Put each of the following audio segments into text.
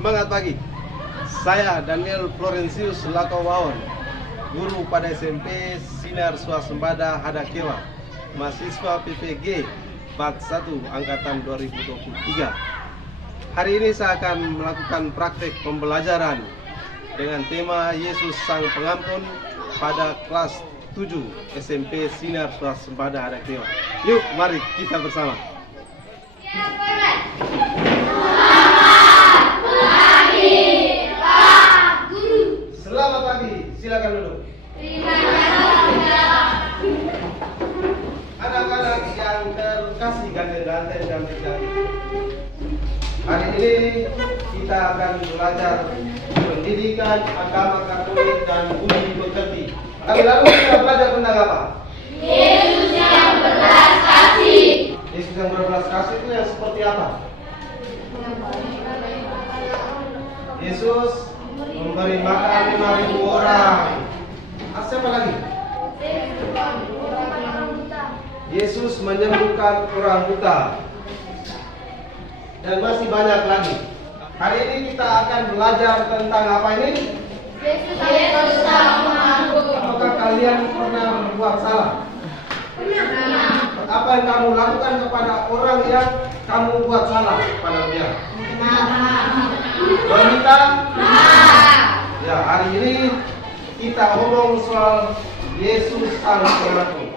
Semangat pagi. Saya Daniel Florensius Lakowawon, guru pada SMP Sinar Swasembada Hadakewa, mahasiswa PPG Bak 1 Angkatan 2023. Hari ini saya akan melakukan praktek pembelajaran dengan tema Yesus Sang Pengampun pada kelas 7 SMP Sinar Swasembada Hadakewa. Yuk, mari kita bersama. Selamat pagi, silakan duduk. Anak-anak yang terkasih ganteng-ganteng dan cantik. Hari ini kita akan belajar pendidikan agama Katolik dan budi pekerti. Lalu kita belajar tentang apa? Yesus yang berbelas kasih. Yesus yang berbelas kasih itu yang seperti apa? Yesus memberi makan 5.000 orang. Siapa lagi? Yesus menyembuhkan orang buta. Dan masih banyak lagi. Hari ini kita akan belajar tentang apa ini? Yesus Sang Pengampun. Apakah kalian pernah berbuat salah? Apa yang kamu lakukan kepada orang yang kamu buat salah pada dia? Meminta? Ya, hari ini kita ngomong soal Yesus Sang Pengampun.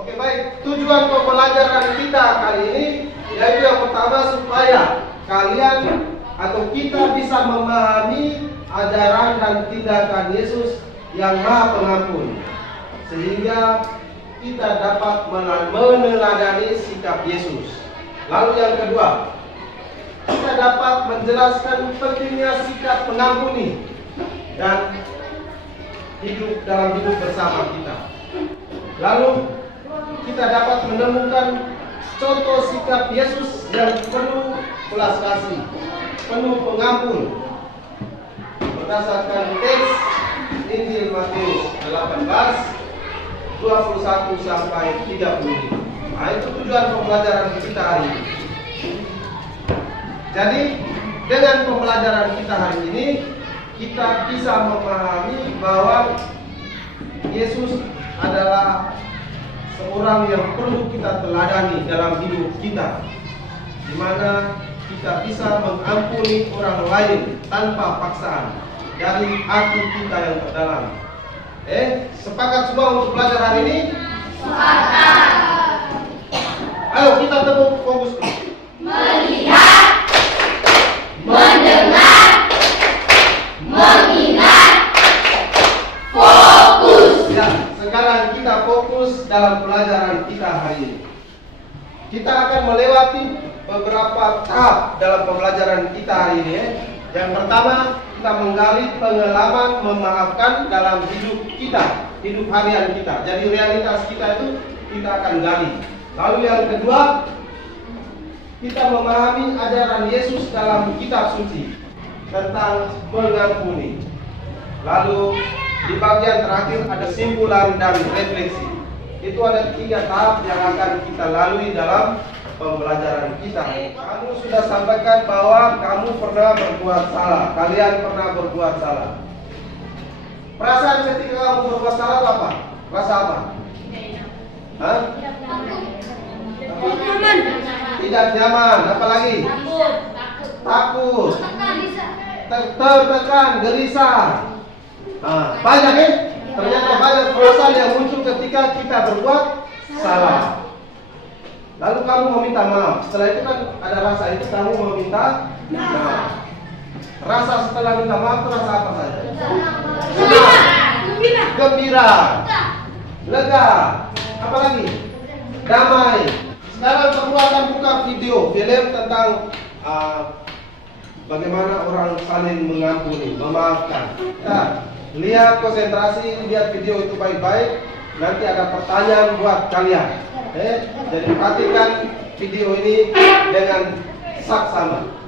Oke, baik. Tujuan pembelajaran kita kali ini yaitu yang pertama supaya kalian atau kita bisa memahami ajaran dan tindakan Yesus yang Maha Pengampun, sehingga kita dapat meneladani sikap Yesus. Lalu yang kedua, kita dapat menjelaskan pentingnya sikap mengampuni dan dalam hidup bersama kita. Lalu kita dapat menemukan contoh sikap Yesus yang penuh belas kasih, penuh pengampun berdasarkan teks Injil Matius 18:21 sampai 30. Nah, itu tujuan pembelajaran kita hari ini. Jadi dengan pembelajaran kita hari ini kita bisa memahami bahwa Yesus adalah seorang yang perlu kita teladani dalam hidup kita, di mana kita bisa mengampuni orang lain tanpa paksaan dari hati kita yang terdalam. Sepakat semua untuk belajar hari ini? Sepakat. Ayo kita tepuk fokus. Melihat, mendengar, mengingat, fokus. Ya, sekarang kita fokus dalam pelajaran kita hari ini. Kita akan melewati beberapa tahap dalam pembelajaran kita hari ini. Yang pertama, kita menggali pengalaman memaafkan dalam hidup kita, hidup harian kita. Jadi realitas kita itu kita akan gali. Lalu yang kedua, kita memahami ajaran Yesus dalam kitab suci tentang mengampuni. Lalu di bagian terakhir ada simpulan dan refleksi. Itu ada 3 tahap yang akan kita lalui dalam pembelajaran kita. Kamu sudah sampaikan bahwa kamu pernah berbuat salah. Kalian pernah berbuat salah. Perasaan ketika kamu berbuat salah itu apa? Rasa apa? Hah? Tidak nyaman. Apa lagi? Takut. Tertekan, gelisah. Nah, banyak ya? Ternyata banyak perasaan yang muncul ketika kita berbuat salah. Lalu kamu meminta maaf. Setelah itu kan ada rasa itu kamu meminta maaf. Rasa setelah minta maaf itu rasa apa saja? Gembira, lega, apa lagi? Damai. Sekarang semua akan buka film tentang bagaimana orang saling mengampuni, memaafkan. Nah, lihat, konsentrasi, lihat video itu baik-baik. Nanti ada pertanyaan buat kalian. Jadi perhatikan video ini dengan saksama.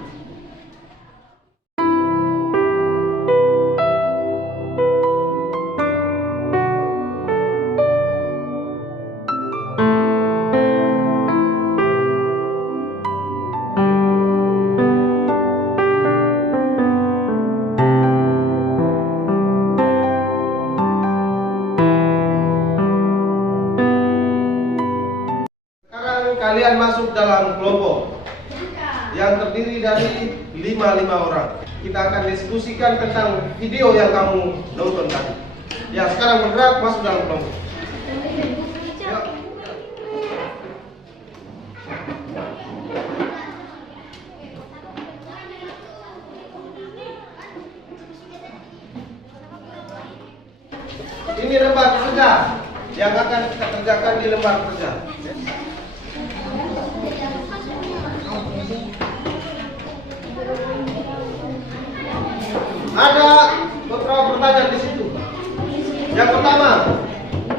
kalian masuk dalam kelompok yang terdiri dari 5 orang. Kita akan diskusikan tentang video yang kamu nonton tadi. Ya, sekarang bergerak masuk dalam kelompok. Ya. Ini lembar kerja yang akan kita kerjakan di lembar kerja. Ada beberapa pertanyaan di situ. Yang pertama,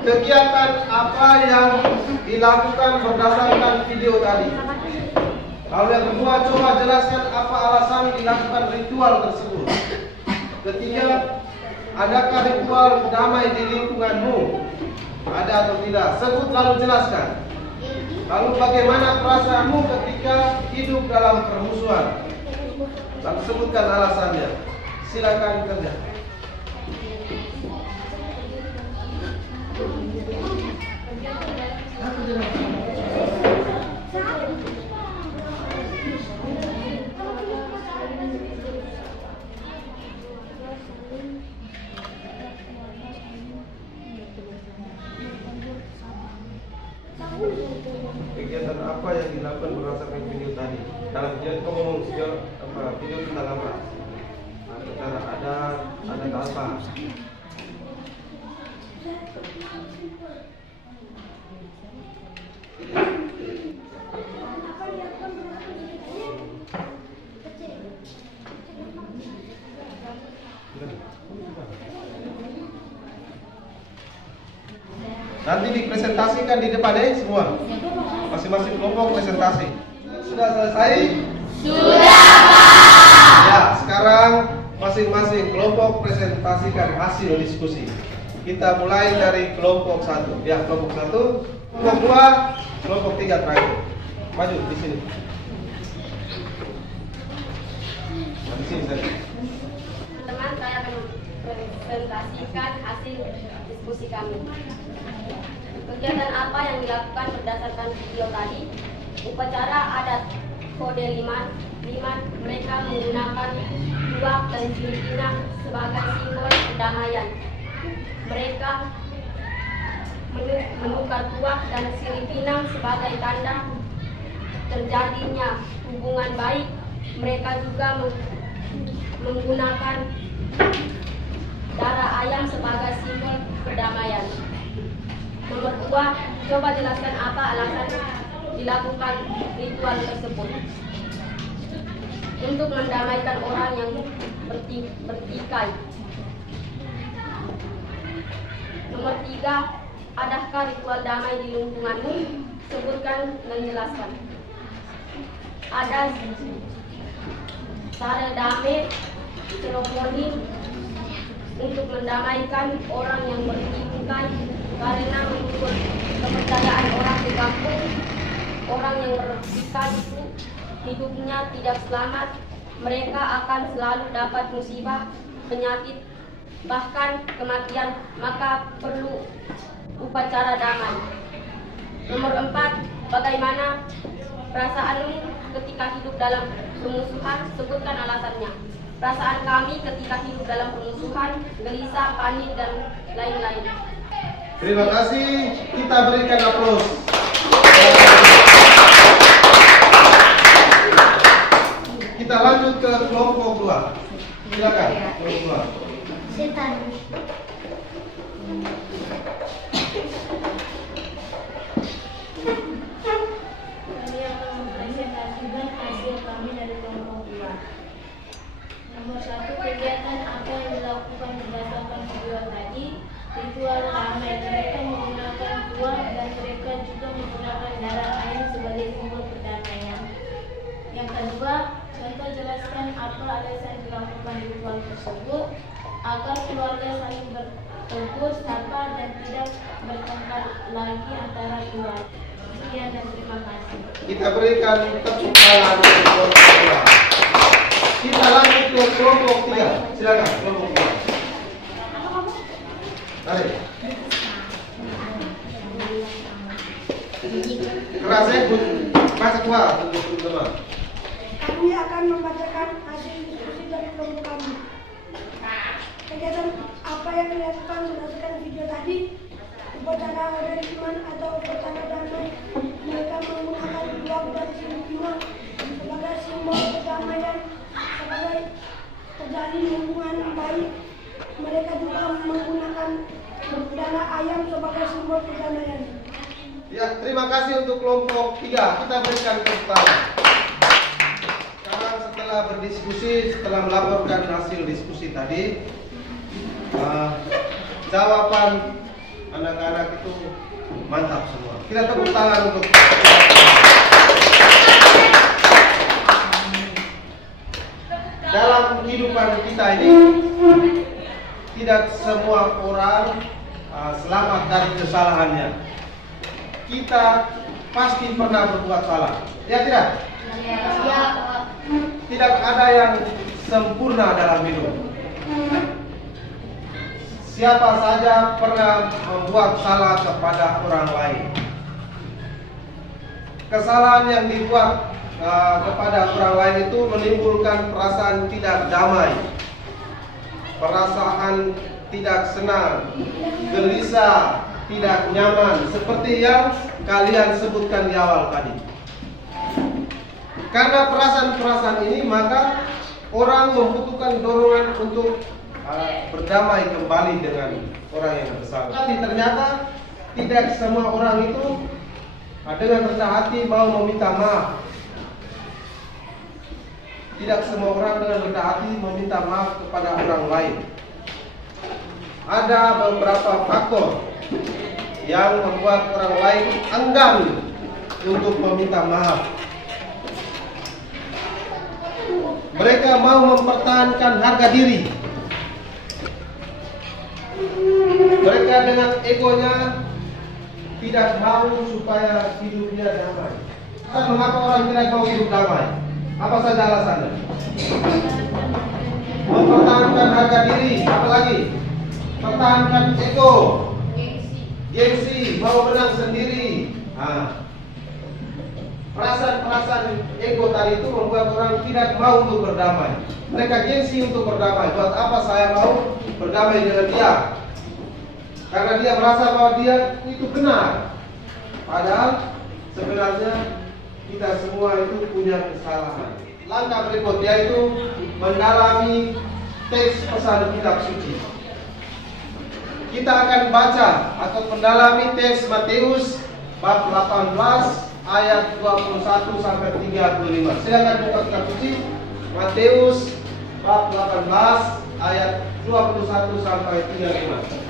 kegiatan apa yang dilakukan berdasarkan video tadi? Lalu yang kedua, coba jelaskan apa alasan dilakukan ritual tersebut. Ketiga, adakah ritual damai di lingkunganmu? Ada atau tidak? Sebut lalu jelaskan. Lalu bagaimana perasaanmu ketika hidup dalam permusuhan? Lalu sebutkan alasannya. Silakan kerja. Kegiatan apa yang dilakukan berdasarkan video tadi? Dalam video kamu ngomong video tentang apa? Secara adat apa? Nanti dipresentasikan di depan semua. Masing-masing kelompok presentasi. Sudah selesai? Sudah, Pak. Ya, sekarang masing-masing kelompok presentasikan hasil diskusi. Kita mulai dari kelompok 1. Ya, kelompok 1, kelompok 2, kelompok 3 terakhir. Maju di sini. Di sini saya. Teman, saya akan mempresentasikan hasil diskusi kami. Kegiatan apa yang dilakukan berdasarkan video tadi? Upacara adat kode liman, mereka menggunakan tuak dan pinang sebagai simbol perdamaian. Mereka menukar tuak dan sirip pinang sebagai tanda terjadinya hubungan baik. Mereka juga menggunakan darah ayam sebagai simbol perdamaian. Nomor 2, coba jelaskan apa alasan dilakukan ritual tersebut. Untuk mendamaikan orang yang bertikai. Nomor 3, adakah ritual damai di lingkunganmu? Sebutkan dan jelaskan. Ada cara damai, seremoni untuk mendamaikan orang yang bertikai karena menurut kepercayaan orang di kampung, orang yang bertikai itu hidupnya tidak selamat. Mereka akan selalu dapat musibah, penyakit, bahkan kematian, maka perlu upacara damai. Nomor 4, bagaimana perasaanmu ketika hidup dalam permusuhan? Sebutkan alasannya. Perasaan kami ketika hidup dalam permusuhan, gelisah, panik, dan lain-lain. Terima kasih, kita berikan aplaus. Kita lanjut ke kelompok 2. Silakan, kelompok 2. Setan. Kami akan mempresentasikan hasil kami dari kelompok 2. Nomor 1, kegiatan apa yang dilakukan berdasarkan video tadi? Ritual damai. Mereka menggunakan tuak dan mereka juga menggunakan darah ayam sebagai simbol perdamaian. Yang kedua, contoh jelaskan apa alasan dilakukan ritual tersebut agar keluarga saling bertegur sapa dan tidak bertengkar lagi antara keluarga. Sekian dan terima kasih. Kita berikan tepuk tangan untuk kelompok 2. Kita lanjut ke kelompok 3. Silakan, kelompok 3. Tarik. Keras ya, Bu. semua untuk teman-teman. Kami akan membacakan hasil diskusi dari kelompok kami. Kegiatan apa yang dilakukan berdasarkan video tadi? Upacara hari iman atau upacara damai. Mereka menggunakan dua bulan iman sebagai simbol perdamaian, sebagai terjalin hubungan baik. Mereka juga menggunakan dana ayam sebagai simbol perdamaian. Ya, terima kasih untuk kelompok 3. Kita berikan tepuk tangan. Sekarang setelah berdiskusi, setelah melaporkan hasil diskusi tadi, jawaban anak-anak itu mantap semua. Kita tepuk tangan untuk dalam kehidupan kita ini tidak semua orang selamat dari kesalahannya. Kita pasti pernah berbuat salah. Ya tidak? Ya. Tidak ada yang sempurna dalam hidup. Siapa saja pernah membuat salah kepada orang lain. Kesalahan yang dibuat kepada orang lain itu menimbulkan perasaan tidak damai, perasaan tidak senang, gelisah, tidak nyaman, seperti yang kalian sebutkan di awal tadi. Karena perasaan-perasaan ini, maka orang membutuhkan dorongan untuk berdamai kembali dengan orang yang bersalah. Tapi ternyata tidak semua orang itu dengan rendah hati mau meminta maaf. Tidak semua orang dengan rendah hati meminta maaf kepada orang lain. Ada beberapa faktor yang membuat orang lain enggan untuk meminta maaf. Mereka mau mempertahankan harga diri. Mereka dengan egonya tidak mau supaya hidupnya damai. Mengapa orang tidak mau hidup damai? Apa saja alasannya? Mempertahankan harga diri, apalagi pertahankan ego, gengsi, mau menang sendiri. Perasaan-perasaan ego tadi itu membuat orang tidak mau untuk berdamai. Mereka gengsi untuk berdamai. Buat apa saya mau berdamai dengan dia? Karena dia merasa bahwa dia itu benar. Padahal sebenarnya kita semua itu punya kesalahan. Langkah berikutnya itu mendalami teks pesan kitab suci. Kita akan baca atau mendalami teks Matius bab 18 ayat 21 sampai 35. Silakan buka kitab suci Matius bab 18 ayat 21 sampai 35.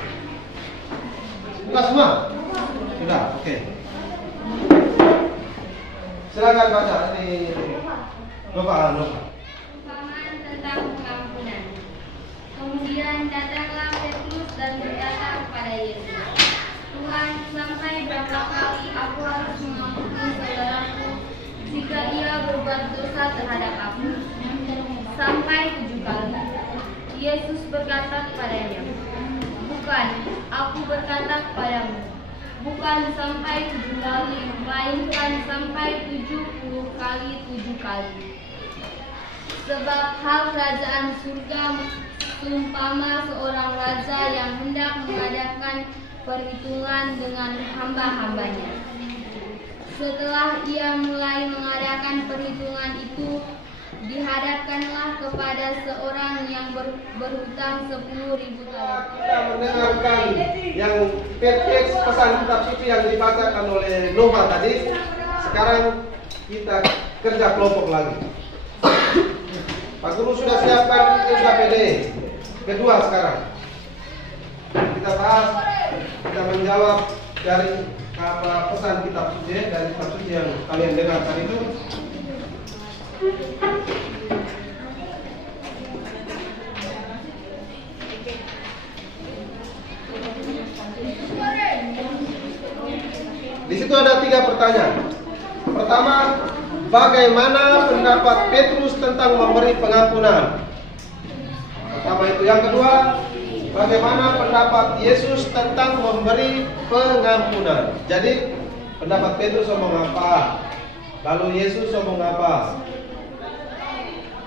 Buka semua? Sudah, oke. Silakan baca ini. Lupa. Umpamaan tentang pengampunan. Kemudian datanglah Petrus dan berkata kepada Yesus, Tuhan, sampai berapa kali aku harus mengampuni saudaraku jika ia berbuat dosa terhadap aku? Sampai 7 kali. Yesus berkata kepadanya, bukan, aku berkata kepadamu, bukan sampai 7 kali, melainkan sampai 70 kali 7 kali. Sebab hal kerajaan surga seumpama seorang raja yang hendak mengadakan perhitungan dengan hamba-hambanya. Setelah ia mulai mengadakan perhitungan itu, dihadapkanlah kepada seorang yang berhutang 10.000 talenta. Kita mendengarkan yang teks pesan kitab suci yang dibacakan oleh Nova tadi. Sekarang kita kerja kelompok lagi. Pak Guru sudah siapkan KPD kedua sekarang. Kita bahas, kita menjawab dari pesan kitab suci, dari kitab suci yang kalian dengar tadi itu. Di situ ada 3 pertanyaan. Pertama, bagaimana pendapat Petrus tentang memberi pengampunan? Pertama itu. Yang kedua, bagaimana pendapat Yesus tentang memberi pengampunan? Jadi, pendapat Petrus ngomong apa? Lalu Yesus ngomong apa?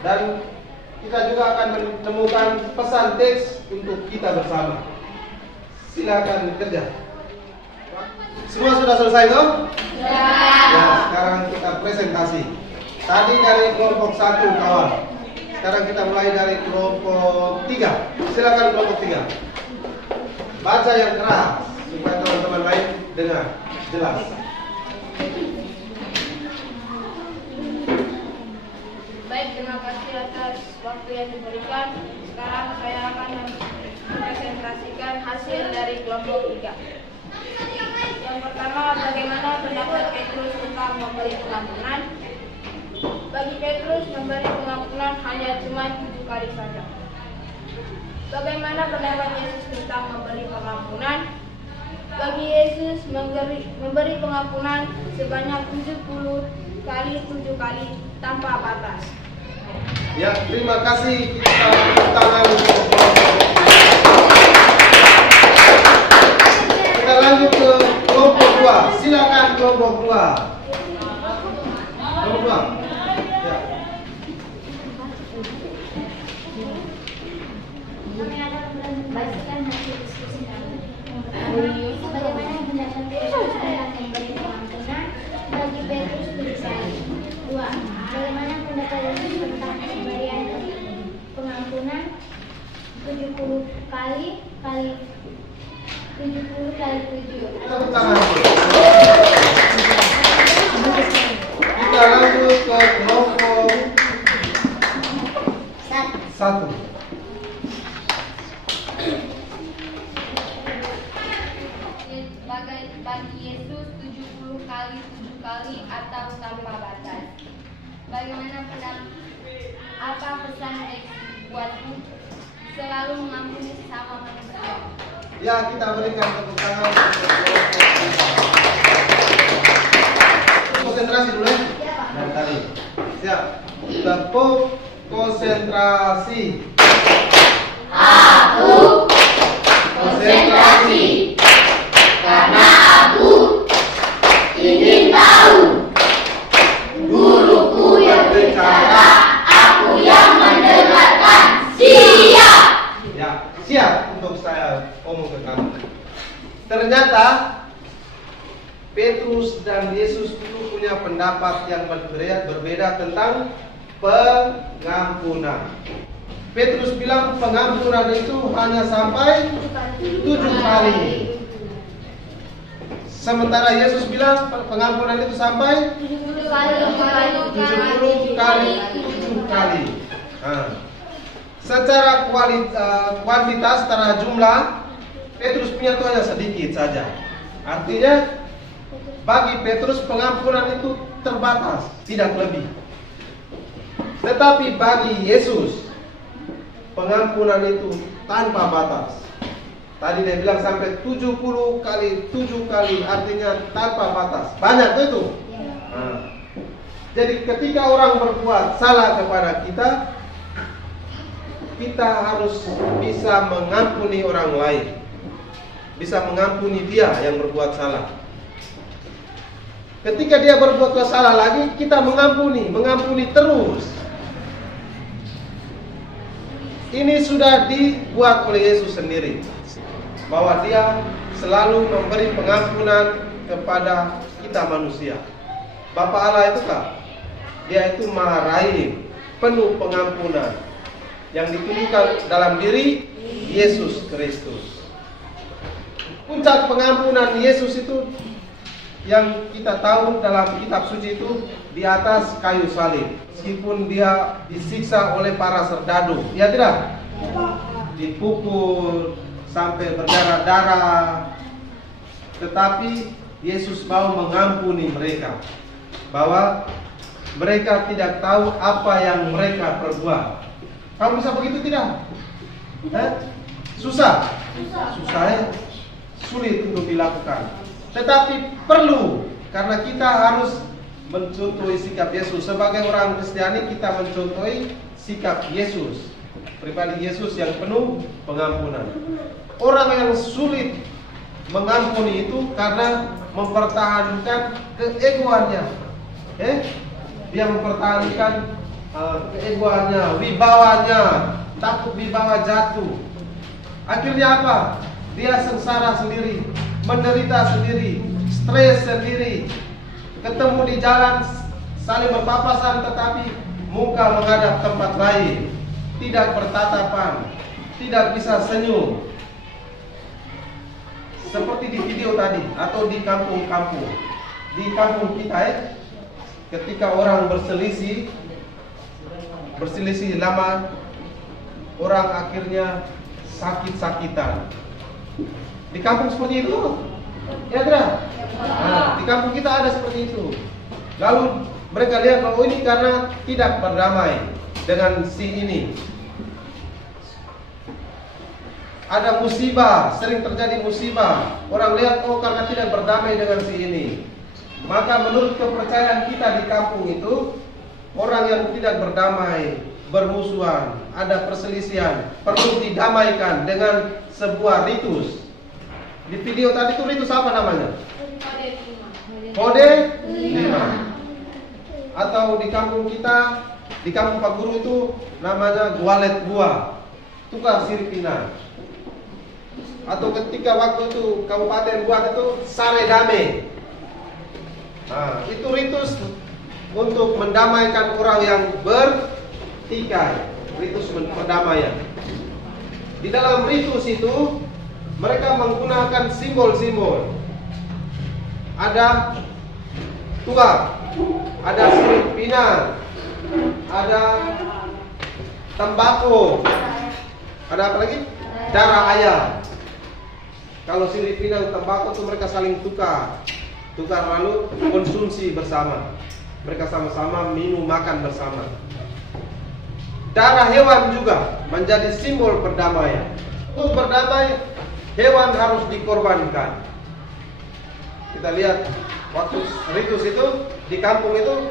Dan kita juga akan menemukan pesan teks untuk kita bersama. Silakan kerja. Semua sudah selesai toh? Ya, sekarang kita presentasi. Tadi dari kelompok 1 kawan. Sekarang kita mulai dari kelompok 3. Silakan kelompok 3. Baca yang keras supaya teman-teman lain dengar jelas. Baik, terima kasih atas waktu yang diberikan. Sekarang saya akan mempresentasikan hasil dari kelompok 3. Yang pertama, bagaimana pendapat Petrus tentang memberi pengampunan? Bagi Petrus, memberi pengampunan hanya cuma 7 kali saja. Bagaimana pendapat Yesus tentang memberi pengampunan? Bagi Yesus, memberi pengampunan sebanyak 70 kali 7 kali tanpa batas. Ya, terima kasih. Kita tepuk tangan untuk kita lanjut ke kelompok 2. Silakan kelompok 2. Kelompok 2. Ya. Kami akan membagikan hasil diskusi kami. Bagaimana pendapat Petrus tentang memberi pengampunan? Bagi Petrus 7 kali. 2. Bagaimana pendapat Yesus tentang pemberian pengampunan? 70 kali 7. Tepuk tangan. Kita lanjut ke kelompok 1. Bagi Yesus 70 kali 7 kali atau tanpa batas. Bagaimana pendapat apa pesan teks buatku? Selalu mengampuni sesama manusia. Ya, kita berikan tepuk tangan untuk kelompok 1. Konsentrasi dulu ya. Dari tadi. Siap. Tepuk konsentrasi. Aku konsentrasi karena aku ingin tahu. Guruku yang bicara, aku yang mendengarkan. Siap. Ya, siap untuk saya omong ke kamu. Ternyata Petrus dan Yesus itu punya pendapat yang berbeda tentang pengampunan. Petrus bilang pengampunan itu hanya sampai 7 kali. Sementara Yesus bilang pengampunan itu sampai 70 kali 7 kali. Nah, secara kuantitas, secara jumlah, Petrus punya itu hanya sedikit saja. Artinya bagi Petrus pengampunan itu terbatas, tidak lebih. Tetapi bagi Yesus pengampunan itu tanpa batas. Tadi dia bilang sampai 70 kali 7 kali, artinya tanpa batas. Banyak tuh itu. Nah, jadi ketika orang berbuat salah kepada kita, kita harus bisa mengampuni orang lain, bisa mengampuni dia yang berbuat salah. Ketika dia berbuat salah lagi, kita mengampuni terus. Ini sudah dibuat oleh Yesus sendiri, bahwa dia selalu memberi pengampunan kepada kita manusia. Bapa Allah itu kan, dia itu Maha Rahim, penuh pengampunan, yang ditunjukkan dalam diri Yesus Kristus. Puncak pengampunan Yesus itu yang kita tahu dalam kitab suci itu di atas kayu salib. Meskipun dia disiksa oleh para serdadu, ya tidak? Dipukul sampai berdarah-darah, tetapi Yesus mau mengampuni mereka, bahwa mereka tidak tahu apa yang mereka perbuat. Kamu bisa begitu tidak? Susah ya? Sulit untuk dilakukan. Tetapi perlu, karena kita harus mencontohi sikap Yesus. Sebagai orang Kristiani, kita mencontohi sikap Yesus, pribadi Yesus yang penuh pengampunan. Orang yang sulit mengampuni itu karena mempertahankan keegoannya, Dia mempertahankan keegoannya, wibawanya, takut wibawa jatuh. Akhirnya apa? Dia sengsara sendiri, menderita sendiri, stres sendiri. Ketemu di jalan saling berpapasan, tetapi muka menghadap tempat lain, tidak bertatapan, tidak bisa senyum. Seperti di video tadi atau di kampung-kampung. Di kampung kita ketika orang berselisih lama, orang akhirnya sakit-sakitan. Di kampung seperti itu, ya tidak? Nah, di kampung kita ada seperti itu. Lalu mereka lihat bahwa ini karena tidak berdamai dengan si ini. Ada musibah, sering terjadi musibah. Orang lihat, oh karena tidak berdamai dengan si ini. Maka menurut kepercayaan kita di kampung itu, orang yang tidak berdamai, bermusuhan, ada perselisihan, perlu didamaikan dengan sebuah ritus. Di video tadi itu ritus apa namanya? Kode 5. Atau di kampung kita, di kampung Pak Guru itu namanya gualet gua, tukar sirip pinang. Atau ketika waktu itu kabupaten buat itu sare dame. Nah, itu ritus untuk mendamaikan orang yang bertikai, ritus perdamaian. Di dalam ritus itu mereka menggunakan simbol-simbol. Ada tuak, ada sirip pinang, ada tembakau, ada apa lagi? Darah ayam. Kalau sirip pinang, tembakau itu mereka saling tukar lalu konsumsi bersama. Mereka sama-sama minum makan bersama. Darah hewan juga menjadi simbol perdamaian. Untuk berdamai, hewan harus dikorbankan. Kita lihat waktu ritus itu di kampung itu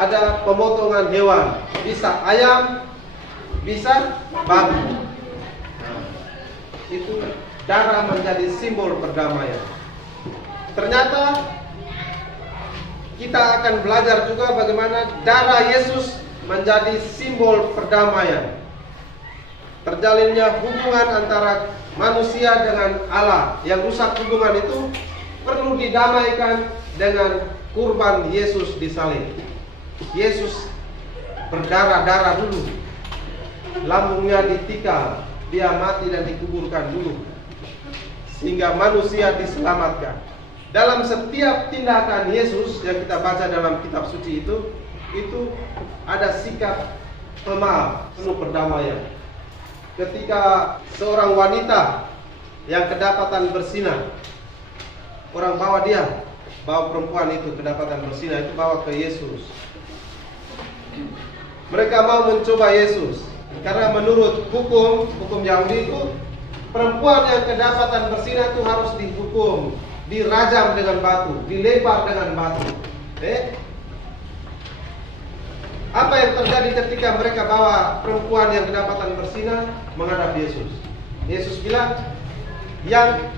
ada pemotongan hewan, bisa ayam, bisa babi. Nah, itu darah menjadi simbol perdamaian. Ternyata kita akan belajar juga bagaimana darah Yesus menjadi simbol perdamaian. Terjalinnya hubungan antara manusia dengan Allah yang rusak hubungan itu perlu didamaikan dengan kurban Yesus disalib. Yesus berdarah-darah dulu, lambungnya ditikal, dia mati dan dikuburkan dulu, sehingga manusia diselamatkan. Dalam setiap tindakan Yesus yang kita baca dalam kitab suci itu ada sikap pemaaf, penuh perdamaian. Ketika seorang wanita yang kedapatan bersinah, orang bawa perempuan itu kedapatan bersinah itu bawa ke Yesus. Mereka mau mencoba Yesus karena menurut hukum Yahudi itu perempuan yang kedapatan bersinah itu harus dihukum, dirajam dengan batu, dilempar dengan batu. Apa yang terjadi ketika mereka bawa perempuan yang kedapatan bersinah menghadap Yesus? Yesus bilang, yang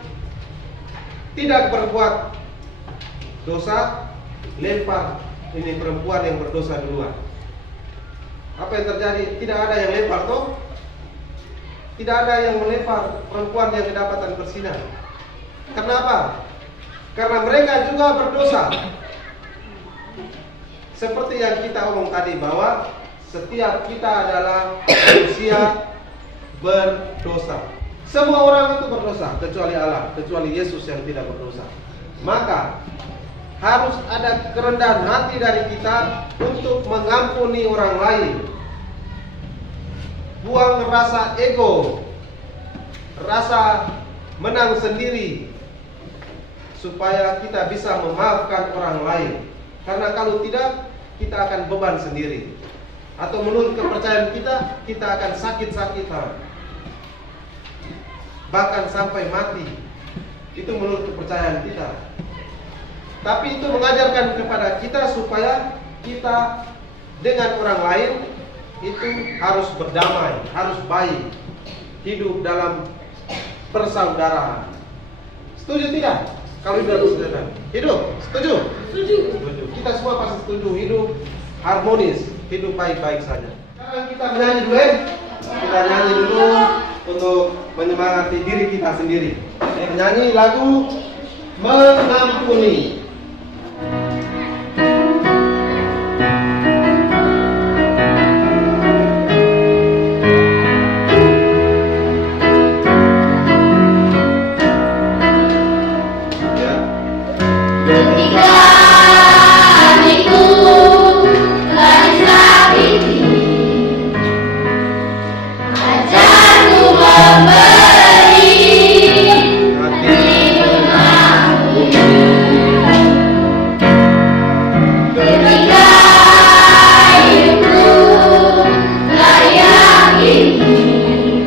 tidak berbuat dosa, lempar ini perempuan yang berdosa duluan. Apa yang terjadi? Tidak ada yang lempar toh? Tidak ada yang melempar perempuan yang kedapatan bersinah. Kenapa? Karena mereka juga berdosa. Seperti yang kita omong tadi bahwa setiap kita adalah manusia berdosa. Semua orang itu berdosa kecuali Allah, kecuali Yesus yang tidak berdosa. Maka harus ada kerendahan hati dari kita untuk mengampuni orang lain. Buang rasa ego, rasa menang sendiri, supaya kita bisa memaafkan orang lain. Karena kalau tidak, kita akan beban sendiri. Atau menurut kepercayaan kita, kita akan sakit-sakitan, bahkan sampai mati. Itu menurut kepercayaan kita. Tapi itu mengajarkan kepada kita supaya kita dengan orang lain itu harus berdamai, harus baik, hidup dalam persaudaraan. Setuju tidak? Kalau hidup harus sederhana. Hidup, setuju? Setuju. Setuju. Kita semua pasti setuju hidup harmonis, hidup baik-baik saja. Sekarang kita menyanyi dulu ya. Kita nyanyi dulu untuk menyemangati diri kita sendiri. Menyanyi lagu Mengampuni. Ketika hatiku lagi sakiti, ajarku memberi hati mengampuni. Ketika hidupku layak ini,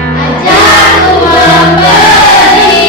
ajarku memberi hati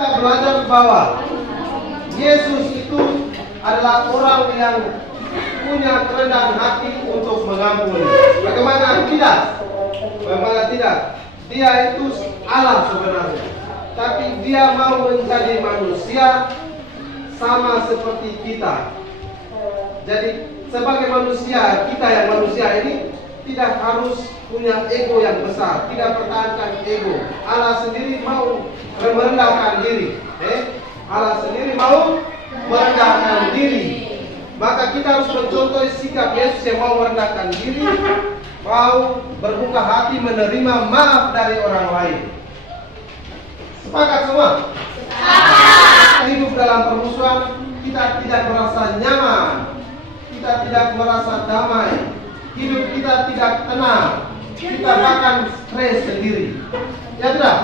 kita belajar bahwa Yesus itu adalah orang yang punya kerendahan hati untuk mengampuni. Bagaimana tidak? Bagaimana tidak? Dia itu Allah sebenarnya, tapi dia mau menjadi manusia sama seperti kita. Jadi sebagai manusia, kita yang manusia ini tidak harus punya ego yang besar, tidak pertahankan ego. Allah sendiri mau merendahkan diri. Allah sendiri mau merendahkan diri. Maka kita harus mencontoh sikap Yesus yang mau merendahkan diri, mau berbuka hati menerima maaf dari orang lain. Sepakat semua? Kita hidup dalam permusuhan, kita tidak merasa nyaman, kita tidak merasa damai, hidup kita tidak tenang, kita bahkan stres sendiri. Ya tidak?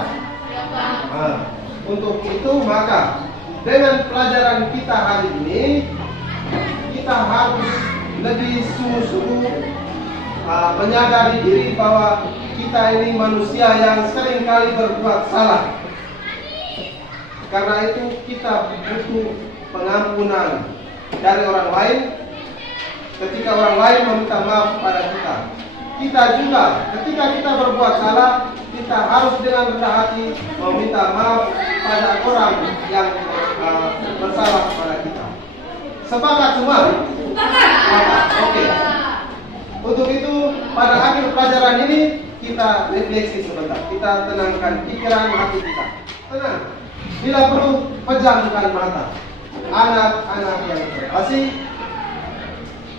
Nah, untuk itu maka dengan pelajaran kita hari ini, kita harus lebih sungguh-sungguh menyadari diri bahwa kita ini manusia yang seringkali berbuat salah. Karena itu kita butuh pengampunan dari orang lain, ketika orang lain meminta maaf kepada kita. Kita juga ketika kita berbuat salah, kita harus dengan rendah hati meminta maaf pada orang yang bersalah kepada kita. Sepakat semua? Sepakat. Oke. Untuk itu pada akhir pelajaran ini kita refleksi sebentar. Kita tenangkan pikiran hati kita. Tenang. Bila perlu pejamkan mata. Anak-anak yang terkasih,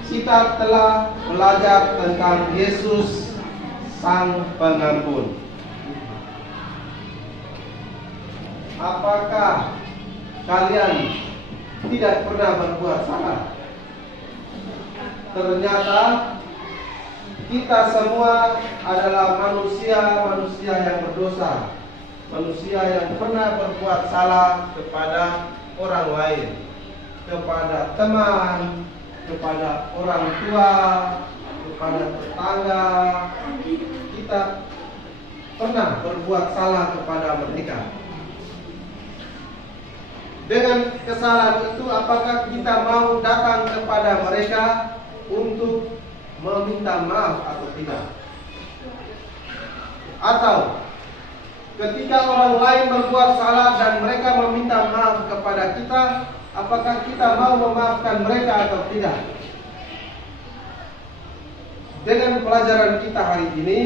kita telah belajar tentang Yesus Sang Pengampun. Apakah kalian tidak pernah berbuat salah? Ternyata kita semua adalah manusia yang berdosa, manusia yang pernah berbuat salah kepada orang lain, kepada teman, kepada orang tua, kepada tetangga. Kita pernah berbuat salah kepada mereka. Dengan kesalahan itu, apakah kita mau datang kepada mereka untuk meminta maaf atau tidak? Atau ketika orang lain berbuat salah dan mereka meminta maaf kepada kita, apakah kita mau memaafkan mereka atau tidak? Dengan pelajaran kita hari ini,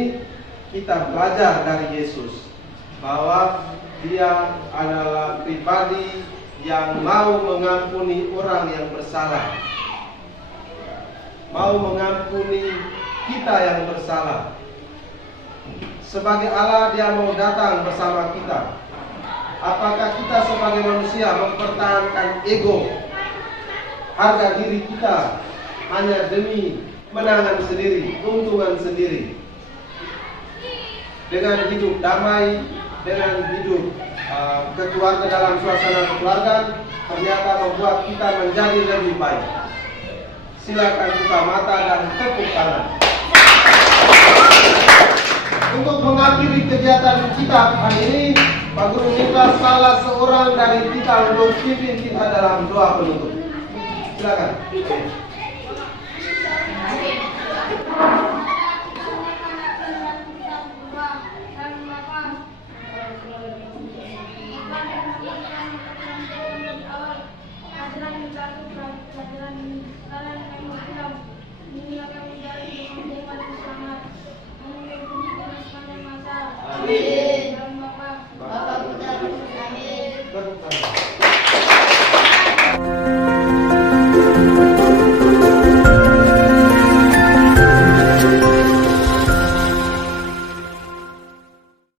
kita belajar dari Yesus bahwa Dia adalah pribadi yang mau mengampuni orang yang bersalah, mau mengampuni kita yang bersalah. Sebagai Allah, Dia mau datang bersama kita. Apakah kita sebagai manusia mempertahankan ego, harga diri kita hanya demi menangan sendiri, keuntungan sendiri, dengan hidup damai, dengan hidup keluarga dalam suasana kekeluargaan, ternyata membuat kita menjadi lebih baik? Silakan buka mata dan tepuk tangan. Untuk mengakhiri kegiatan kita hari ini, Pak Guru minta salah seorang dari kita untuk pimpin kita dalam doa penutup. Silakan. Amin. Bapak,